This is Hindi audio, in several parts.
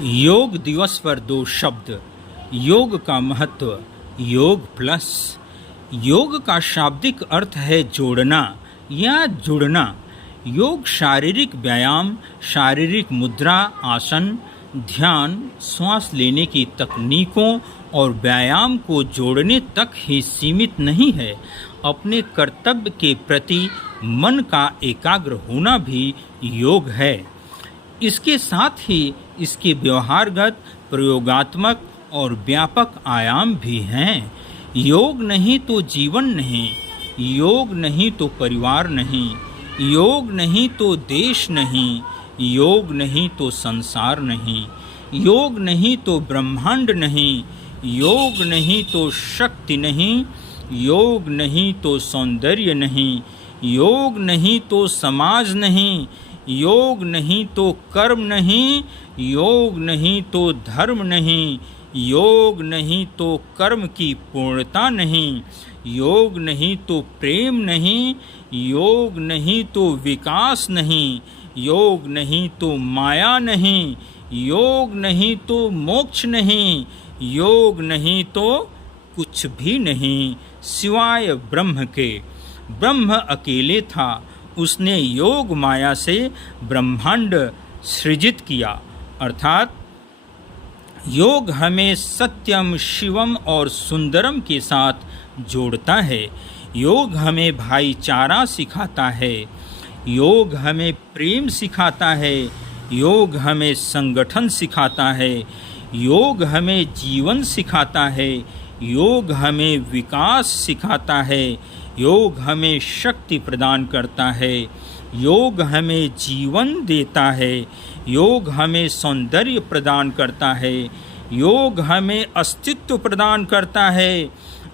योग दिवस पर दो शब्द। योग का महत्व। योग प्लस। योग का शाब्दिक अर्थ है जोड़ना या जुड़ना। योग शारीरिक व्यायाम, शारीरिक मुद्रा, आसन, ध्यान, श्वास लेने की तकनीकों और व्यायाम को जोड़ने तक ही सीमित नहीं है। अपने कर्तव्य के प्रति मन का एकाग्र होना भी योग है। इसके साथ ही इसके व्यवहारगत, प्रयोगात्मक और व्यापक आयाम भी हैं। योग नहीं तो जीवन नहीं, योग नहीं तो परिवार नहीं, योग नहीं तो देश नहीं, योग नहीं तो संसार नहीं, योग नहीं तो ब्रह्मांड नहीं, योग नहीं तो शक्ति नहीं, योग नहीं तो सौंदर्य नहीं, योग नहीं तो समाज नहीं, योग नहीं तो कर्म नहीं, योग नहीं तो धर्म नहीं, योग नहीं तो कर्म की पूर्णता नहीं, योग नहीं तो प्रेम नहीं, योग नहीं तो विकास नहीं, योग नहीं तो माया नहीं, योग नहीं तो मोक्ष नहीं, योग नहीं तो कुछ भी नहीं सिवाय ब्रह्म के। ब्रह्म अकेले था, उसने योग माया से ब्रह्मांड सृजित किया। अर्थात योग हमें सत्यम, शिवम और सुंदरम के साथ जोड़ता है। योग हमें भाईचारा सिखाता है, योग हमें प्रेम सिखाता है, योग हमें संगठन सिखाता है, योग हमें जीवन सिखाता है, योग हमें विकास सिखाता है, योग हमें शक्ति प्रदान करता है, योग हमें जीवन देता है, योग हमें सौंदर्य प्रदान करता है, योग हमें अस्तित्व प्रदान करता है,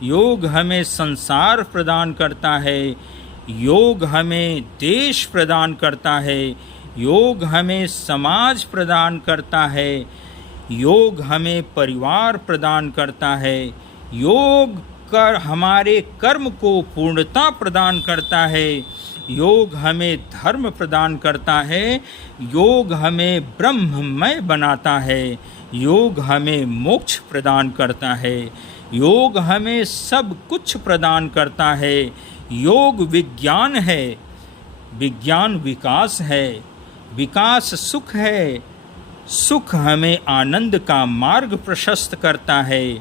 योग हमें संसार प्रदान करता है, योग हमें देश प्रदान करता है, योग हमें समाज प्रदान करता है, योग हमें परिवार प्रदान करता है, योग कर हमारे कर्म को पूर्णता प्रदान करता है, योग हमें धर्म प्रदान करता है, योग हमें ब्रह्ममय बनाता है, योग हमें मोक्ष प्रदान करता है, योग हमें सब कुछ प्रदान करता है। योग विज्ञान है, विज्ञान विकास है, विकास सुख है, सुख हमें आनंद का मार्ग प्रशस्त करता है,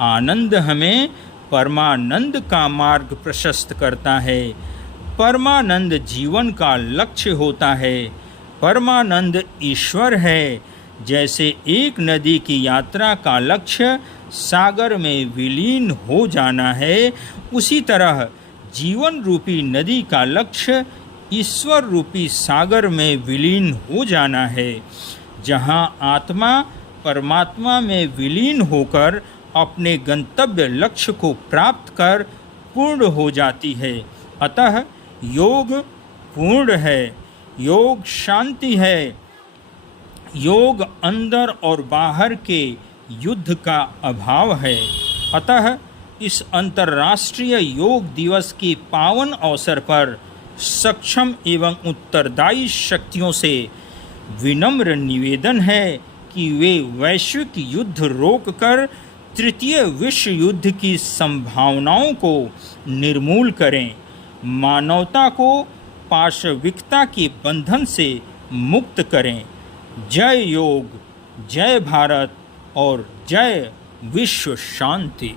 आनंद हमें परमानंद का मार्ग प्रशस्त करता है, परमानंद जीवन का लक्ष्य होता है, परमानंद ईश्वर है। जैसे एक नदी की यात्रा का लक्ष्य सागर में विलीन हो जाना है, उसी तरह जीवन रूपी नदी का लक्ष्य ईश्वर रूपी सागर में विलीन हो जाना है, जहाँ आत्मा परमात्मा में विलीन होकर अपने गंतव्य लक्ष्य को प्राप्त कर पूर्ण हो जाती है। अतः योग पूर्ण है, योग शांति है, योग अंदर और बाहर के युद्ध का अभाव है। अतः इस अंतर्राष्ट्रीय योग दिवस के पावन अवसर पर सक्षम एवं उत्तरदायी शक्तियों से विनम्र निवेदन है कि वे वैश्विक युद्ध रोककर तृतीय विश्व युद्ध की संभावनाओं को निर्मूल करें, मानवता को पाशविकता के बंधन से मुक्त करें। जय योग, जय भारत और जय विश्व शांति।